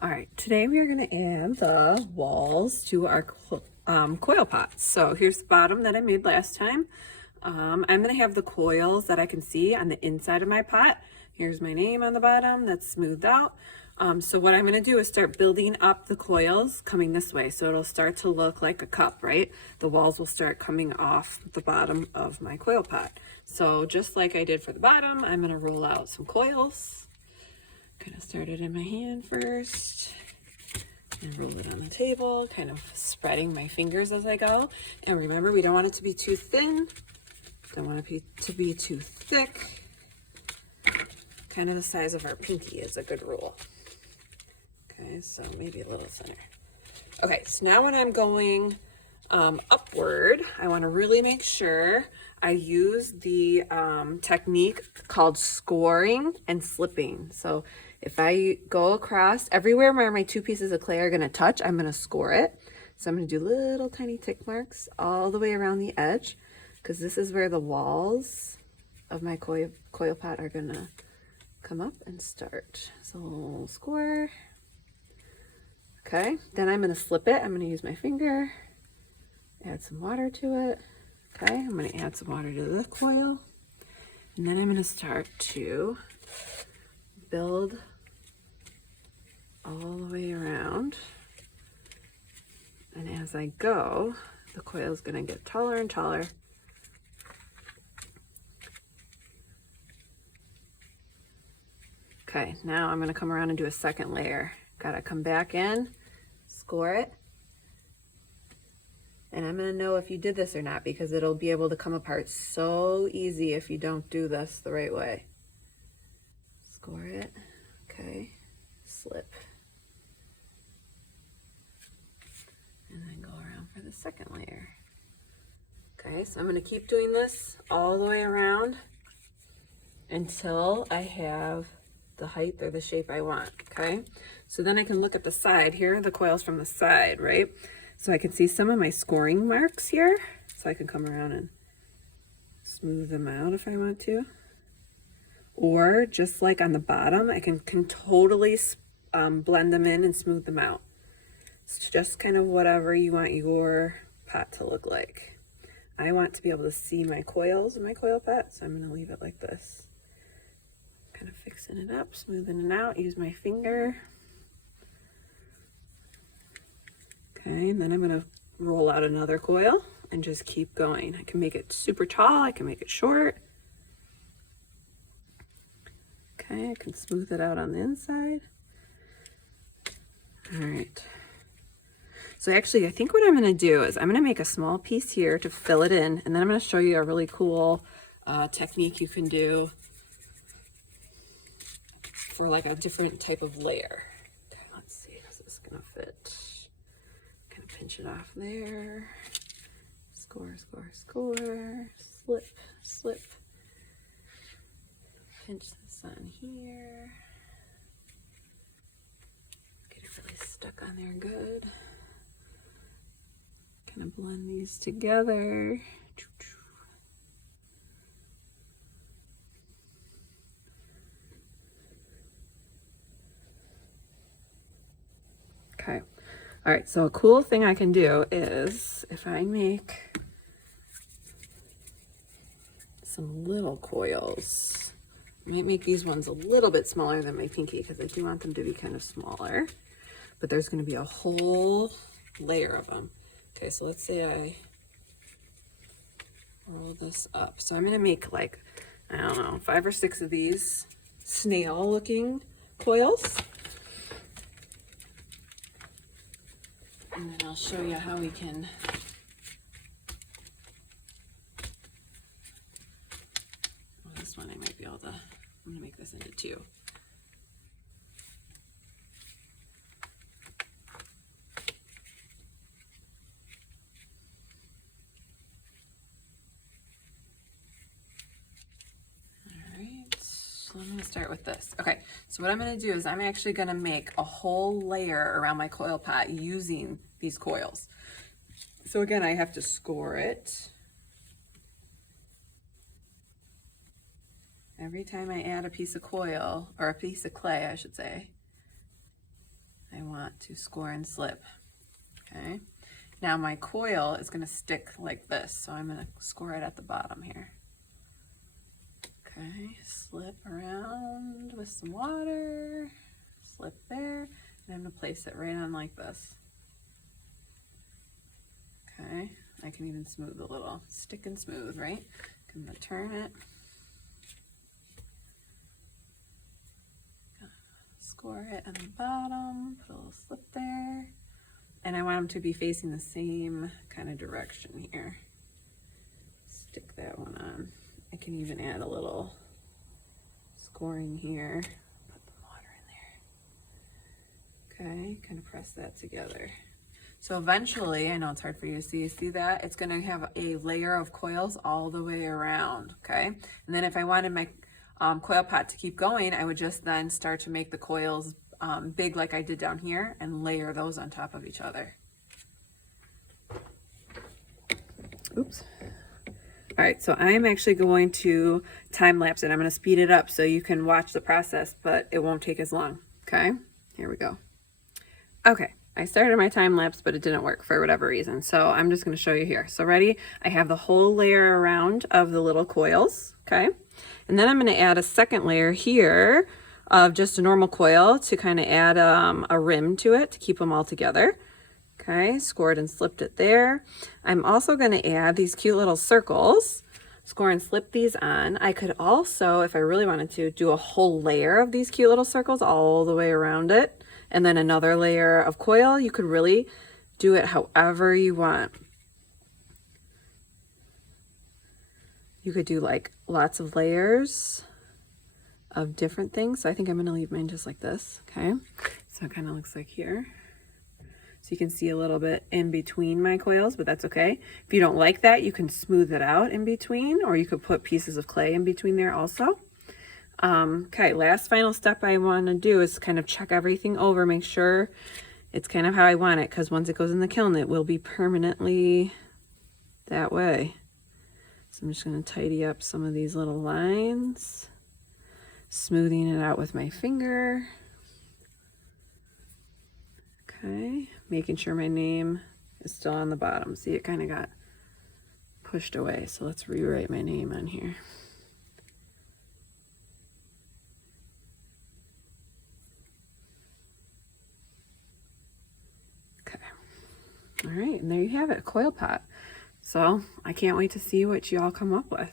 All right, today we are going to add the walls to our coil pots. So here's the bottom that I made last time. I'm going to have the coils that I can see on the inside of my pot. Here's my name on the bottom that's smoothed out. So what I'm going to do is start building up the coils coming this way. So it'll start to look like a cup, right? The walls will start coming off the bottom of my coil pot. So just like I did for the bottom, I'm going to roll out some coils. Kind of start it in my hand first and roll it on the table, kind of spreading my fingers as I go. And remember, we don't want it to be too thin, don't want it to be too thick. Kind of the size of our pinky is a good rule. Okay, so maybe a little thinner. Okay, so now when I'm going upward, I want to really make sure I use the technique called scoring and slipping. So if I go across everywhere where my two pieces of clay are going to touch, I'm going to score it. So I'm going to do little tiny tick marks all the way around the edge, because this is where the walls of my coil pot are going to come up and start. So score. Okay, then I'm going to slip it. I'm going to use my finger, add some water to it. Okay, I'm going to add some water to the coil, and then I'm going to start to build all the way around. And as I go, the coil is going to get taller and taller. Okay, now I'm going to come around and do a second layer. Got to come back in, score it. And I'm going to know if you did this or not, because it'll be able to come apart so easy if you don't do this the right way. Score it. Okay. Slip. And then go around for the second layer. Okay, so I'm going to keep doing this all the way around until I have the height or the shape I want. Okay, so then I can look at the side. Here are the coils from the side, right? So I can see some of my scoring marks here. So I can come around and smooth them out if I want to. Or just like on the bottom, I can totally blend them in and smooth them out. It's just kind of whatever you want your pot to look like. I want to be able to see my coils in my coil pot, so I'm going to leave it like this. Kind of fixing it up, smoothing it out, use my finger. Okay, and then I'm going to roll out another coil and just keep going. I can make it super tall, I can make it short. Okay, I can smooth it out on the inside. All right. So actually, I think what I'm going to do is I'm going to make a small piece here to fill it in, and then I'm going to show you a really cool technique you can do for like a different type of layer. Okay, let's see, is this going to fit? Kind of pinch it off there. Score, score, score. Slip, slip. Pinch this on here. Get it really stuck on there good. Kind of blend these together. Okay. All right, so a cool thing I can do is if I make some little coils, I might make these ones a little bit smaller than my pinky because I do want them to be kind of smaller, but there's going to be a whole layer of them. Okay, so let's say I roll this up. So I'm going to make like, I don't know, 5 or 6 of these snail looking coils. And then I'll show you how we can this one I might be able to, I'm going to make this into 2. So I'm going to start with this. Okay, so what I'm going to do is I'm actually going to make a whole layer around my coil pot using these coils. So again, I have to score it. Every time I add a piece of coil, or a piece of clay, I should say, I to score and slip. Okay, now my coil is going to stick like this, so I'm going to score it at the bottom here. Okay, slip around with some water, slip there, and I'm going to place it right on like this. Okay, I can even smooth a little, stick and smooth, right? I'm going to turn it. Score it on the bottom, put a little slip there. And I want them to be facing the same kind of direction here. Stick that one on. I can even add a little scoring here. Put the water in there. Okay, kind of press that together. So eventually, I know it's hard for you to see that? It's gonna have a layer of coils all the way around, okay? And then if I wanted my coil pot to keep going, I would just then start to make the coils big like I did down here and layer those on top of each other. Oops. All right, so I'm actually going to time lapse it. I'm going to speed it up so you can watch the process, but it won't take as long. Okay, here we go. Okay, I started my time lapse, but it didn't work for whatever reason. So I'm just going to show you here. So ready? I have the whole layer around of the little coils. Okay, and then I'm going to add a second layer here of just a normal coil to kind of add a rim to it to keep them all together. Okay, scored and slipped it there. I'm also going to add these cute little circles, score and slip these on. I could also, if I really wanted to, do a whole layer of these cute little circles all the way around it, and then another layer of coil. You could really do it however you want. You could do like lots of layers of different things. So I think I'm going to leave mine just like this. Okay, so it kind of looks like here. So you can see a little bit in between my coils, but that's okay. If you don't like that, you can smooth it out in between, or you could put pieces of clay in between there also. Okay, last final step I want to do is kind of check everything over, make sure it's kind of how I want it, because once it goes in the kiln, it will be permanently that way. So I'm just going to tidy up some of these little lines, smoothing it out with my finger. Okay, making sure my name is still on the bottom. See, it kind of got pushed away, so let's rewrite my name on here. Okay, all right, and there you have it, coil pot. So I can't wait to see what you all come up with.